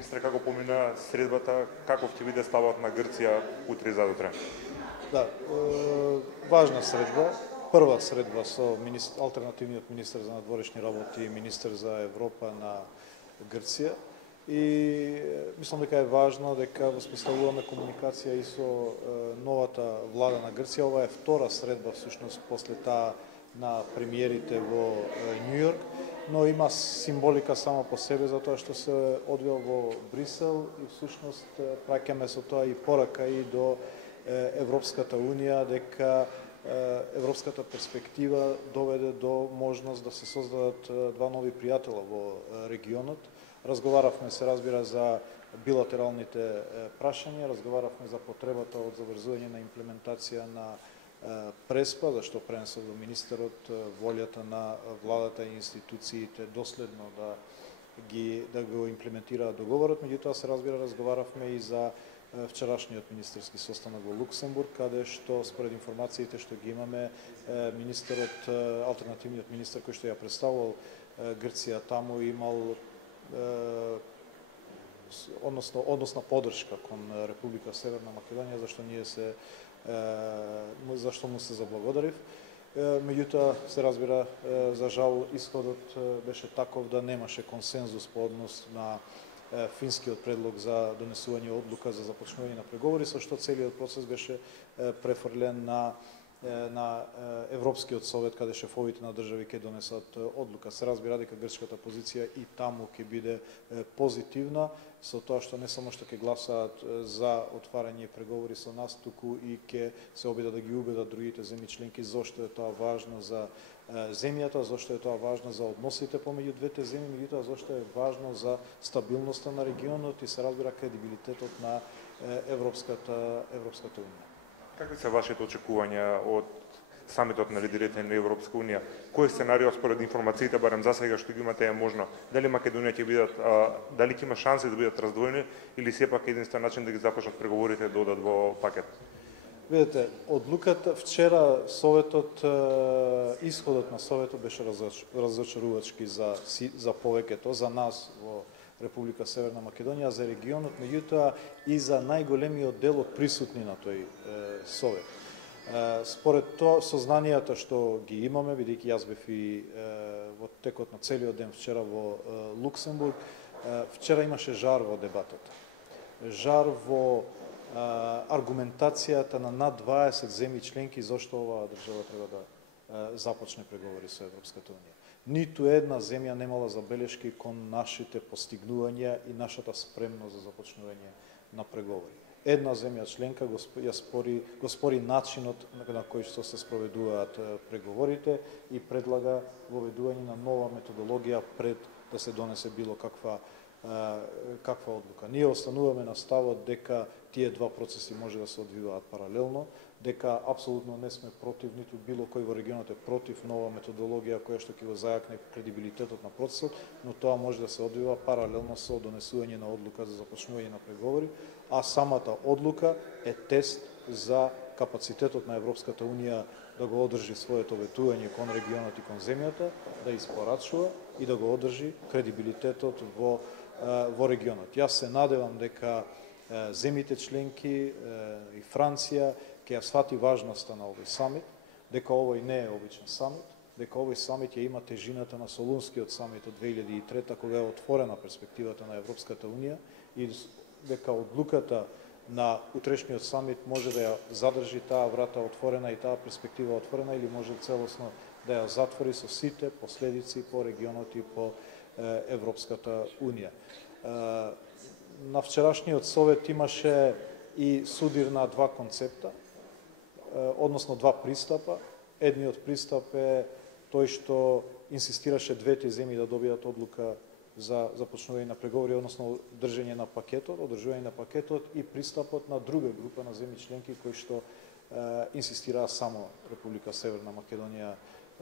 министре, како помина средбата, каков ќе биде ставот на Грција утре и задутре? Да, важна средба. Прва средба со алтернативниот министер за надворешни работи и министер за Европа на Грција. И мислам дека е важно дека воспоставуваме комуникација и со новата влада на Грција. Ова е втора средба всушност после таа на премиерите во Њујорк, но има символика само по себе за тоа што се одвива во Брисел и всушност праќаме со тоа и порака и до Европската Унија дека европската перспектива доведе до можност да се создадат два нови пријатела во регионот. Разговаравме се разбира за билатералните прашања, разговаравме за потребата од заврзување на имплементација на Преспа, зашто пренесов до министерот волјата на владата и институциите доследно да го имплементираат договорот. Меѓутоа се разбира разговаравме и за вчерашниот министерски состанок во Луксембург, каде што според информациите што ги имаме, министерот, алтернативниот министер кој што ја представувал Грција таму имал односна подршка кон Република Северна Македонија, зашто му се заблагодарив. Меѓутоа се разбира, за жал исходот беше таков да немаше консензус по однос на финскиот предлог за донесување одлука за започнување на преговори, со што целиот процес беше префрлен на Европскиот совет, каде шефовите на држави ќе донесат одлука. Се разбира дека грчката позиција и таму ќе биде позитивна, со тоа што не само што ќе гласаат за отварање преговори со нас, туку и ќе се обидат да ги убедат другите земји членки зошто е тоа важно за земјата, зошто е тоа важно за односите помеѓу двете земји, меѓутоа зошто е важно за стабилноста на регионот и се разбира кредибилитетот на Европската Унија. Какви се вашите очекувања од самитот на лидерите на Европска Унија? Кој е сценариот според информациите, барем за сега што ги имате, е можно? Дали Македонија ќе бидат, дали ќе има шанси да бидат раздвоени или сепак единствен начин да ги започнат преговорите да одат во пакет? Видете, одлуката вчера советот, исходот на советот беше разочарувачки за повеќето, за нас во Република Северна Македонија, за регионот, меѓутоа и за најголемиот дел од присутни на тој совет. Според тоа сознанијата што ги имаме, бидејќи јас бев и во текот на целиот ден вчера во Луксембург, вчера имаше жар во дебатата. Жар во аргументацијата на над 20 земји членки зошто оваа држава треба да започне преговори со Европската Унија. Ниту една земја немала забелешки кон нашите постигнувања и нашата спремност за започнување на преговори. Една земја членка го спори начинот на кој што се спроведуваат преговорите и предлага воведување на нова методологија пред да се донесе било каква одлука. Ние остануваме на ставот дека тие два процеси може да се одвиваат паралелно, дека апсолутно не сме против, ниту било кој во регионот е против нова методологија која што ќе го зајакне кредибилитетот на процесот, но тоа може да се одвива паралелно со донесување на одлука за започнување на преговори, а самата одлука е тест за капацитетот на Европската Унија да го одржи своето ветување кон регионот и кон земјата, да испорачува и да го одржи кредибилитетот во регионот. Јас се надевам дека земјите членки и Франција ќе ја свати важноста на овој самит, дека овој не е обичен самит, дека овој самит ја има тежината на Солунскиот самит од 2003 кога е отворена перспективата на Европската Унија и дека одлуката на утрешниот самит може да ја задржи таа врата отворена и таа перспектива отворена или може целосно да ја затвори со сите последици по регионот и по Европската Унија. На вчерашниот совет имаше и судир на два концепта, односно два пристапа. Едниот пристап е тој што инсистираше двете земји да добијат одлука за започнување на преговори, односно одржање на пакетот и пристапот на друга група на земји членки кои што инсистираа само Република Северна Македонија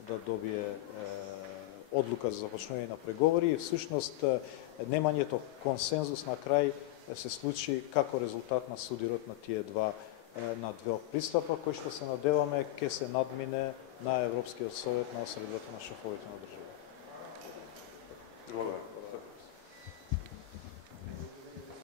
да добие одлука за започнување на преговори. Всушност, немањето консензус на крај се случи како резултат на судирот на тие два пристапа, кој што се надеваме ќе се надмине на Европскиот совет на средбата на шефовите на држави.